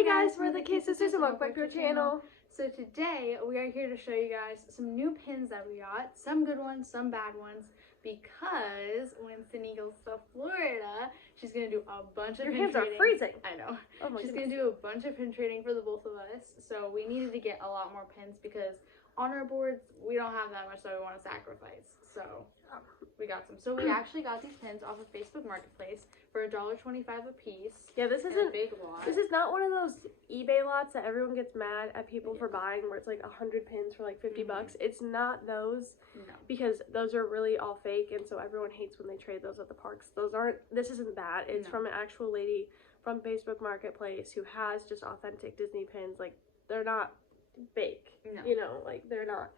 Hey guys, we're the K Sisters and welcome back to our channel. So today we are here to show you guys some new pins that we got. Some good ones, some bad ones. Because when Sydney goes to Florida, she's going to do a bunch of Your pin hands trading. are freezing. I know. Oh my She's goodness. going to do a bunch of pin trading for the both of us. So we needed to get a lot more pins because on our boards, we don't have that much that we want to sacrifice. So we got some. So we actually got these pins off of Facebook Marketplace for $1.25 a piece. Yeah, this in isn't a big lot. This is not one of those eBay lots that everyone gets mad at people for buying, where it's like 100 pins for like 50 bucks. It's not those. No. Because those are really all fake, and so everyone hates when they trade those at the parks. This isn't that. It's from an actual lady from Facebook Marketplace who has just authentic Disney pins. Like, they're not fake. No. You know, like, they're not.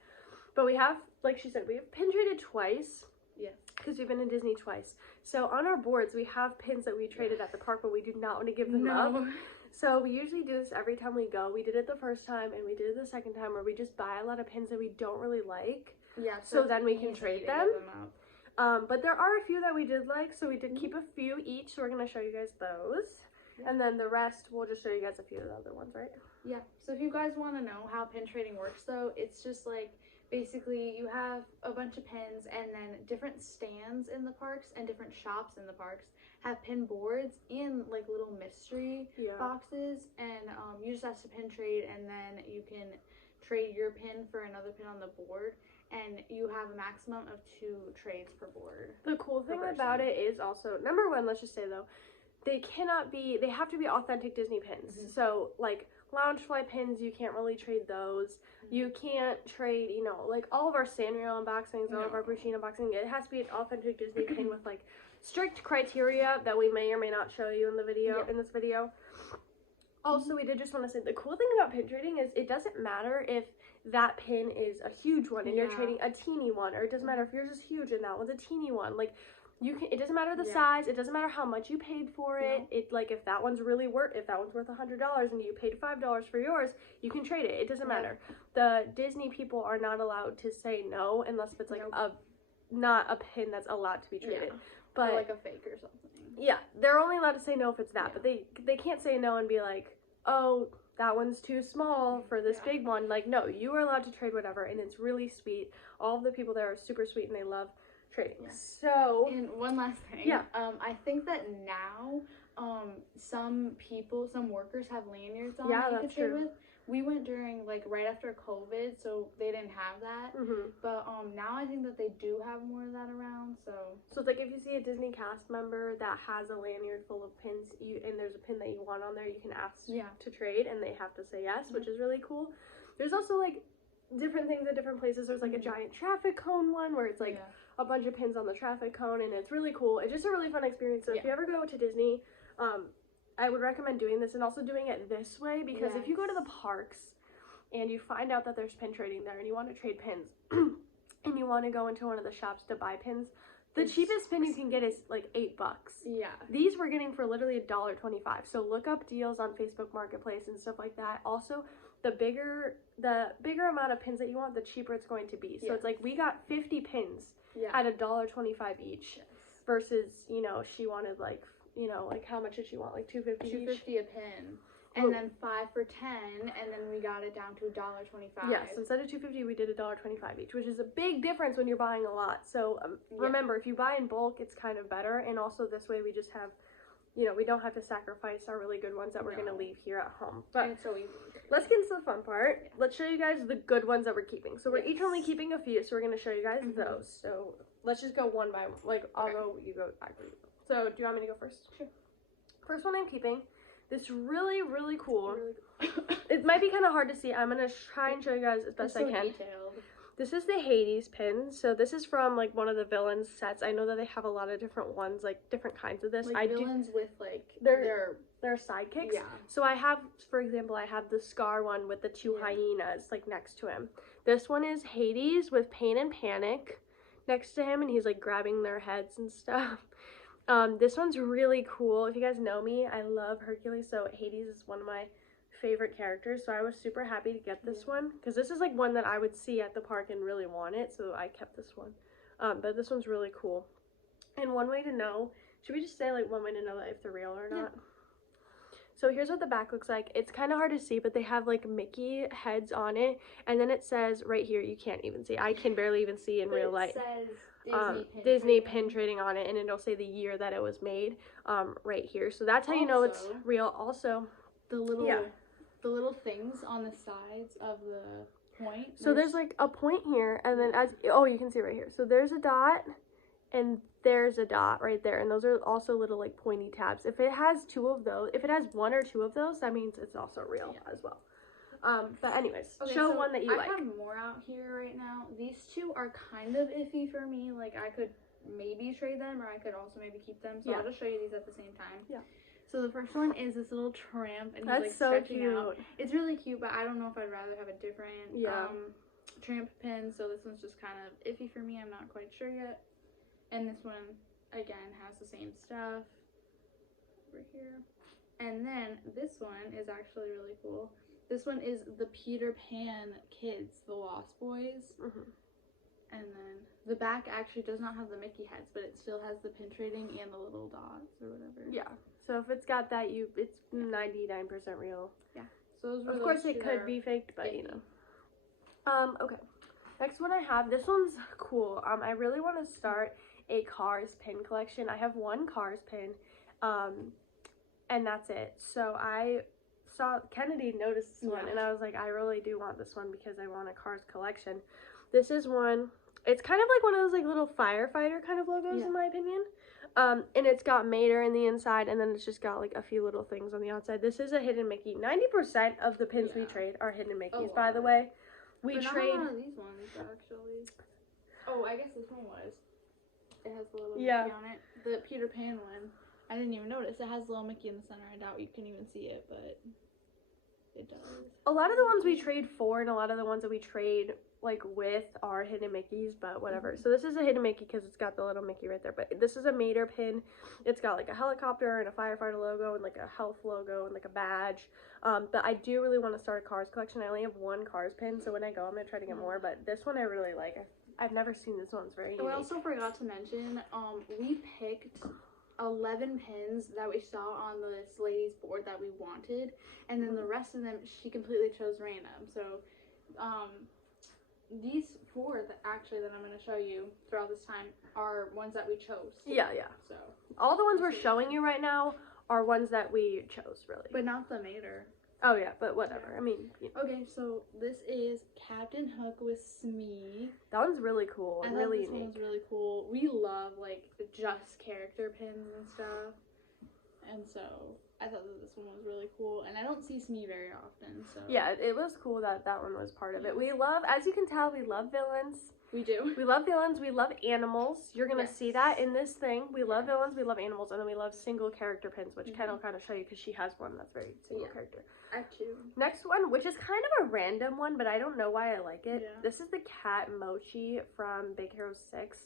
But we have, like she said, we have pin traded twice. Yes. Because we've been in Disney twice. So on our boards, we have pins that we traded at the park, but we do not want to give them up. So we usually do this every time we go. We did it the first time, and we did it the second time, where we just buy a lot of pins that we don't really like. Yeah. So then we can trade them. But there are a few that we did like, so we did keep a few each. So we're going to show you guys those. Yeah. And then the rest, we'll just show you guys a few of the other ones, right? Yeah. So if you guys want to know how pin trading works, though, it's just like, basically, you have a bunch of pins, and then different stands in the parks and different shops in the parks have pin boards in like little mystery boxes, and you just have to pin trade, and then you can trade your pin for another pin on the board, and you have a maximum of 2 trades per board. The cool thing about it is also, number one, let's just say though, they have to be authentic Disney pins. So like Loungefly pins, you can't really trade those. You can't trade, you know, like all of our Sanrio unboxings, all of our Busheen unboxing, it has to be an authentic Disney pin with like strict criteria that we may or may not show you in the video, in this video. Also, we did just want to say, the cool thing about pin trading is it doesn't matter if that pin is a huge one and you're trading a teeny one, or it doesn't matter if yours is huge and that one's a teeny one. Like, it doesn't matter the size, it doesn't matter how much you paid for it. Like, if that one's worth $100 and you paid $5 for yours, you can trade it. It doesn't matter. The Disney people are not allowed to say no unless it's like not a pin that's allowed to be traded. But or like a fake or something. Yeah, they're only allowed to say no if it's that, but they can't say no and be like, oh, that one's too small for this big one. Like, no, you are allowed to trade whatever, and it's really sweet. All of the people there are super sweet, and they love trading. So, and one last thing, I think that now some workers have lanyards on that you can trade with. We went during like right after COVID, so they didn't have that. But now I think that they do have more of that around. So it's like if you see a Disney cast member that has a lanyard full of pins, and there's a pin that you want on there, you can ask to trade, and they have to say yes, which is really cool. There's also like different things at different places. There's like a giant traffic cone one where it's like a bunch of pins on the traffic cone, and it's really cool. It's just a really fun experience. So if you ever go to Disney, I would recommend doing this, and also doing it this way, because if you go to the parks and you find out that there's pin trading there and you want to trade pins and you want to go into one of the shops to buy pins, the cheapest pin you can get is like $8. These we're getting for literally $1.25. So look up deals on Facebook Marketplace and stuff like that. Also, the bigger amount of pins that you want, the cheaper it's going to be. So it's like we got 50 pins at $1.25 each versus, you know, she wanted like, you know, like how much did she want? Like $2.50 each? $2.50 a pin. And then 5 for 10, and then we got it down to $1.25. Yes, instead of $2.50, we did $1.25 each, which is a big difference when you're buying a lot. So remember, if you buy in bulk, it's kind of better. And also this way, we just have, you know, we don't have to sacrifice our really good ones that we're going to leave here at home. But and it's so easy. Let's get into the fun part. Let's show you guys the good ones that we're keeping. So we're each only keeping a few, so we're going to show you guys those. So let's just go one by one. Like, I'll go, you go, I go. So do you want me to go first? Sure. First one I'm keeping. This really, really cool. It might be kind of hard to see. I'm going to try and show you guys as best I can. Detailed. This is the Hades pin. So this is from like one of the villains sets. I know that they have a lot of different ones, like different kinds of this. Like villains with like their sidekicks. Yeah. So I have, for example, I have the Scar one with the 2 hyenas like next to him. This one is Hades with Pain and Panic next to him, and he's like grabbing their heads and stuff. This one's really cool. If you guys know me, I love Hercules, so Hades is one of my favorite characters, so I was super happy to get this one, because this is like one that I would see at the park and really want it, so I kept this one. But this one's really cool. And one way to know, should we just say like one way to know that if they're real or not? So here's what the back looks like. It's kind of hard to see, but they have like Mickey heads on it, and then it says right here, you can't even see. I can barely even see in real light. It says Disney pin trading on it, and it'll say the year that it was made right here. So that's how you know it's real. Also, the little things on the sides of the point. So there's like a point here, and then you can see right here. So there's a dot, and there's a dot right there, and those are also little like pointy tabs. If it has two of those, if it has one or two of those, that means it's also real as well. But anyways, show one that you like. I have more out here right now. These two are kind of iffy for me. Like I could maybe trade them, or I could also maybe keep them. So I'll just show you these at the same time. Yeah. So the first one is this little tramp, and that's he's like so stretching cute. out. It's really cute, but I don't know if I'd rather have a different tramp pin. So this one's just kind of iffy for me. I'm not quite sure yet. And this one again has the same stuff over here. And then this one is actually really cool. This one is the Peter Pan Kids, the Lost Boys. And then the back actually does not have the Mickey heads, but it still has the pin trading and the little dots or whatever. Yeah. So if it's got that, it's 99% real. Yeah. So those of course it could be faked, but you know. Okay. Next one I have, this one's cool. I really want to start a Cars pin collection. I have one Cars pin, and that's it. So I saw Kennedy noticed this one, and I was like, I really do want this one because I want a Cars collection. This is one. It's kind of like one of those like little firefighter kind of logos in my opinion. And it's got Mater in the inside, and then it's just got like a few little things on the outside. This is a hidden Mickey. 90% of the pins we trade are hidden Mickeys, by the way. We trade. Not one of these ones actually. Oh, I guess this one was. It has the little Mickey on it. The Peter Pan one. I didn't even notice. It has the little Mickey in the center. I doubt you can even see it, but it does. A lot of the ones we trade for, and a lot of the ones that we trade like with are hidden Mickeys, but whatever. So this is a hidden Mickey because it's got the little Mickey right there, but this is a Mater pin. It's got like a helicopter and a firefighter logo and like a health logo and like a badge. But I do really want to start a Cars collection. I only have one Cars pin, so when I go I'm gonna try to get more, but this one I really like. I've never seen this one. It's very unique. I also forgot to mention, we picked 11 pins that we saw on this lady's board that we wanted, and then the rest of them she completely chose random. So these four that I'm going to show you throughout this time are ones that we chose. Yeah. So all the ones we're showing you right now are ones that we chose, really. But not the Mater. Oh yeah, but whatever. I mean, Okay, so this is Captain Hook with Smee. That one's really cool and really unique. This one's really cool. We love like just character pins and stuff, and so I thought that this one was really cool. And I don't see Smee very often, so yeah, it was cool that that one was part of it. We love, as you can tell, we love villains. We do. We love villains. We love animals. You're gonna see that in this thing. We love villains. We love animals, and then we love single character pins, which Ken will kind of show you because she has one that's very single character. I have two. Next one, which is kind of a random one, but I don't know why I like it. Yeah. This is the cat Mochi from Big Hero 6,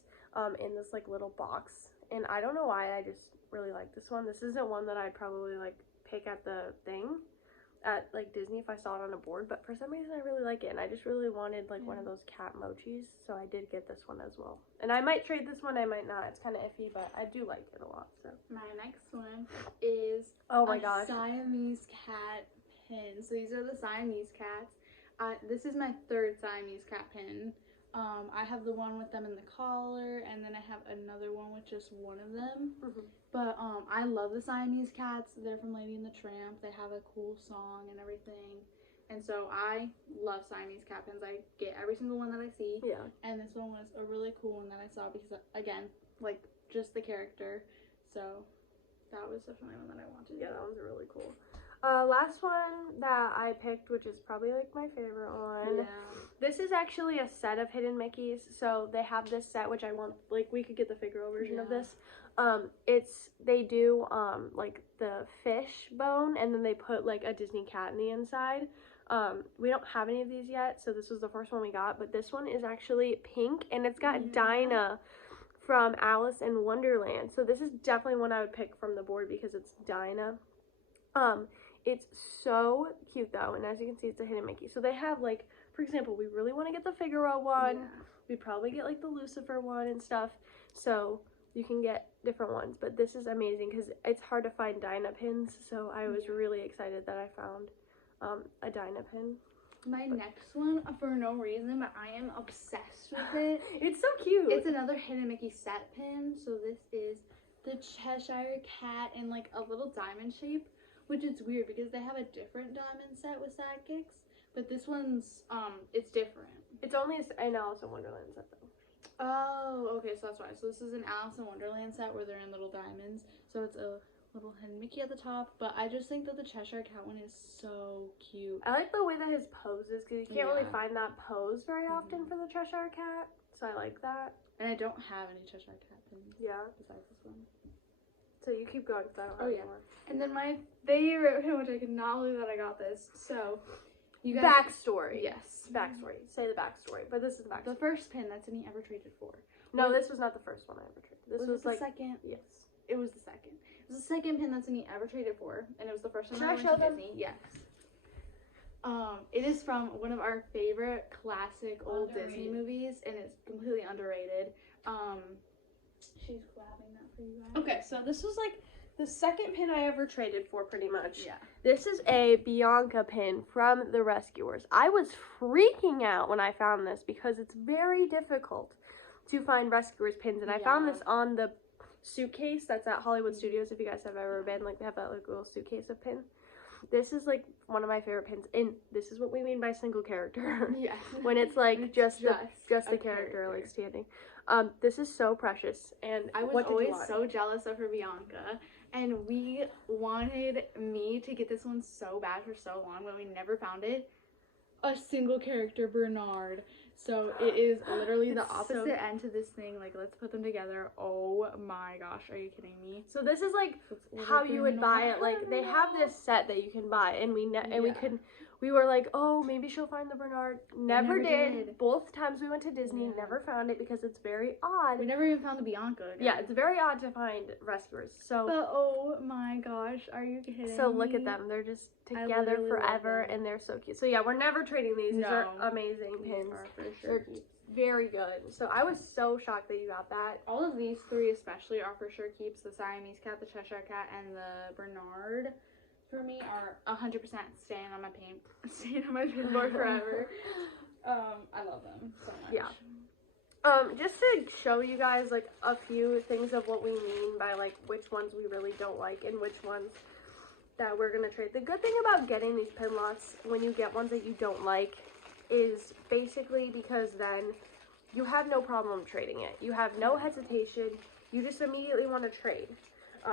in this like little box, and I don't know why I just really like this one. This isn't one that I'd probably like pick at the thing. At like Disney if I saw it on a board, but for some reason I really like it, and I just really wanted like one of those cat mochis, so I did get this one as well. And I might trade this one, I might not. It's kind of iffy, but I do like it a lot. So my next one is Siamese cat pin. So these are the Siamese cats. This is my third Siamese cat pin. I have the one with them in the collar, and then I have another one with just one of them. But I love the Siamese cats. They're from Lady and the Tramp. They have a cool song and everything. And so I love Siamese cat pins. I get every single one that I see. Yeah. And this one was a really cool one that I saw because, again, like, just the character. So that was definitely one that I wanted. Yeah, that one's really cool. Last one that I picked, which is probably like my favorite one. Yeah. This is actually a set of hidden Mickeys. So they have this set, which I want, like, we could get the Figaro version of this. They do like the fish bone, and then they put like a Disney cat in the inside. We don't have any of these yet, so this was the first one we got, but this one is actually pink, and it's got Dinah from Alice in Wonderland. So this is definitely one I would pick from the board because it's Dinah. It's so cute though, and as you can see, it's a hidden Mickey. So they have, like, for example, we really want to get the Figaro one. We'd probably get like the Lucifer one and stuff. So you can get different ones, but this is amazing because it's hard to find Dyna pins, so I was really excited that I found a Dyna pin. My next one, for no reason, but I am obsessed with it. It's so cute. It's another Hidden Mickey set pin. So this is the Cheshire Cat in like a little diamond shape, which is weird because they have a different diamond set with sidekicks, but this one's it's different. It's only an Alice in Wonderland set though. Oh, okay, so that's why. So this is an Alice in Wonderland set where they're in little diamonds. So it's a little Hidden Mickey at the top, but I just think that the Cheshire Cat one is so cute. I like the way that his pose is because you can't really find that pose very often for the Cheshire Cat, so I like that. And I don't have any Cheshire Cat pins. Yeah. Besides this one. So you keep going because I don't have any more. And then my favorite pin, which I cannot believe that I got this. So, you guys. Backstory. Yes. Backstory. Say the backstory, but this is the backstory. The first pin that Sydney ever traded for. No, this was not the first one I ever traded. This was the like second. Yes. It was the second. It was the second pin that Sydney ever traded for, and it was the first time Should I I went show to them? Disney. Yes. It is from one of our favorite classic old Disney movies, and it's completely underrated. She's grabbing that for you guys. Okay, so this was like the second pin I ever traded for, pretty much. Yeah. This is a Bianca pin from The Rescuers. I was freaking out when I found this because it's very difficult to find Rescuers pins, and I found this on the suitcase that's at Hollywood Studios. If you guys have ever been, like, they have that like little suitcase of pins. This is like one of my favorite pins, and this is what we mean by single character. Yeah. When it's like just the a character like standing. This is so precious, and I was always so jealous of her Bianca, and we wanted me to get this one so bad for so long, but we never found it. A single character Bernard. So it is literally the opposite end to this thing. Like, let's put them together. Oh my gosh, are you kidding me? So this is like how you would buy it. Like, they have this set that you can buy, and we were like, oh, maybe she'll find the Bernard. Never did. Both times we went to Disney, never found it because it's very odd. We never even found the Bianca. Yeah, it's very odd to find Rescuers. So, but oh my gosh, are you kidding so me? look at them. They're just together forever, and they're so cute. So yeah, we're never trading these. These are amazing pins. For sure. They're very good. So I was so shocked that you got that. All of these three especially are for sure keeps. The Siamese Cat, the Cheshire Cat, and the Bernard. For me, are 100% staying on my pinboard forever. I love them so much. Yeah. Just to show you guys like a few things of what we mean by like which ones we really don't like and which ones that we're gonna trade. The good thing about getting these pin lots when you get ones that you don't like is basically because then you have no problem trading it. You have no hesitation. You just immediately want to trade.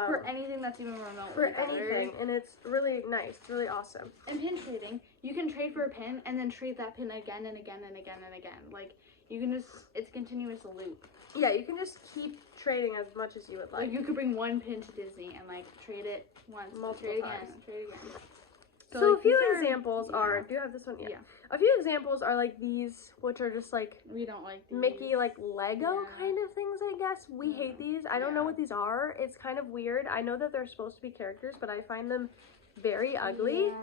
For anything that's even remotely for anything, and it's really nice. It's really awesome. And pin trading, you can trade for a pin and then trade that pin again and again and again and again. Like, you can just, it's a continuous loop. Yeah, you can just keep trading as much as you would like. Like, you could bring one pin to Disney and like trade it once, trade again, trade again. So like, a few examples are, do you have this one? Yeah. A few examples are like these, which are just like, we don't like these. Mickey, like Lego kind of things, I guess. We hate these. I don't know what these are. It's kind of weird. I know that they're supposed to be characters, but I find them very ugly.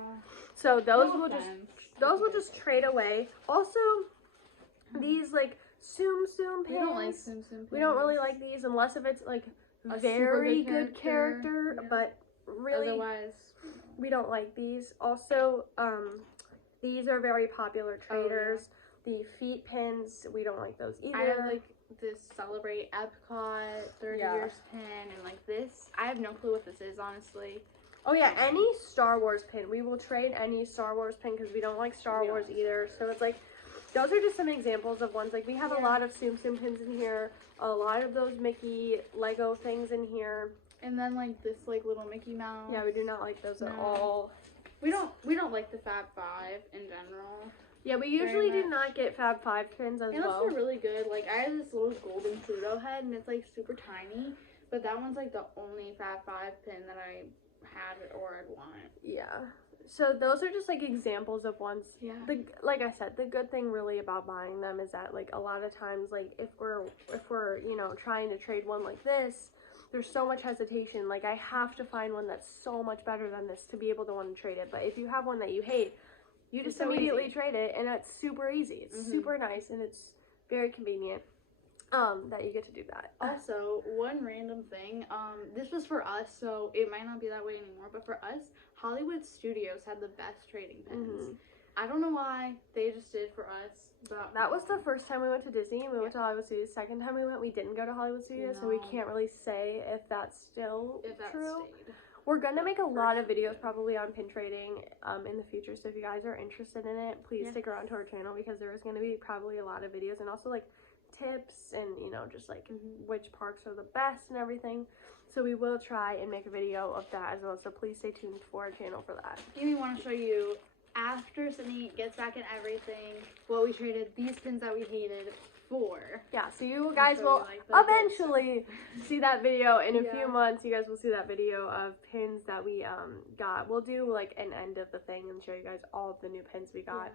So those will just trade away. Also, these like Tsum Tsum pins. We don't like Tsum Tsum pins. We don't really like these unless if it's like a very good character, but really otherwise we don't like these. Also, these are very popular traders. The feet pins, we don't like those either. I have like this Celebrate Epcot 30 years pin, and like this. I have no clue what this is, honestly. Oh yeah, any Star Wars pin. We will trade any Star Wars pin because we don't like Star Wars either. So it's like, those are just some examples of ones. Like, we have a lot of Tsum Tsum pins in here. A lot of those Mickey Lego things in here. And then like this like little Mickey Mouse. Yeah, we do not like those at all. We don't like the Fab Five in general. Yeah, we usually do not get Fab 5 pins as well. Unless they're really good. Like, I have this little golden Pluto head, and it's like super tiny. But that one's like the only Fab 5 pin that I have or I'd want. Yeah. So those are just like examples of ones. Yeah. Like I said, the good thing really about buying them is that like a lot of times, like if we're you know trying to trade one like this, there's so much hesitation. Like, I have to find one that's so much better than this to be able to want to trade it. But if you have one that you hate, you just immediately trade it, and it's super easy. It's super nice, and it's very convenient. that you get to do that. Also, one random thing, this was for us, so it might not be that way anymore, but for us, Hollywood Studios had the best trading pins. I don't know why, they just did for us. But that was the first time we went to Disney, and we went to Hollywood Studios. Second time we went, we didn't go to Hollywood Studios, so we can't really say if that's still true. Stayed. We're gonna make a lot of videos probably on pin trading in the future, so if you guys are interested in it, please stick around to our channel, because there is gonna be probably a lot of videos, and also like tips and, you know, just like which parks are the best and everything. So we will try and make a video of that as well, so please stay tuned for our channel for that. We want to show you after Sydney gets back in everything what we traded these pins that we hated for. Yeah, so you guys will eventually see that video in a few months. You guys will see that video of pins that we got. We'll do like an end of the thing and show you guys all of the new pins we got.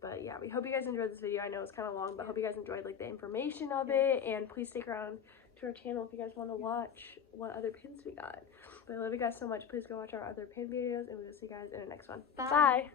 But yeah, we hope you guys enjoyed this video. I know it's kind of long, but hope you guys enjoyed like the information of it, and please stick around to our channel if you guys want to watch what other pins we got. But I love you guys so much. Please go watch our other pin videos, and we will see you guys in the next one. Bye.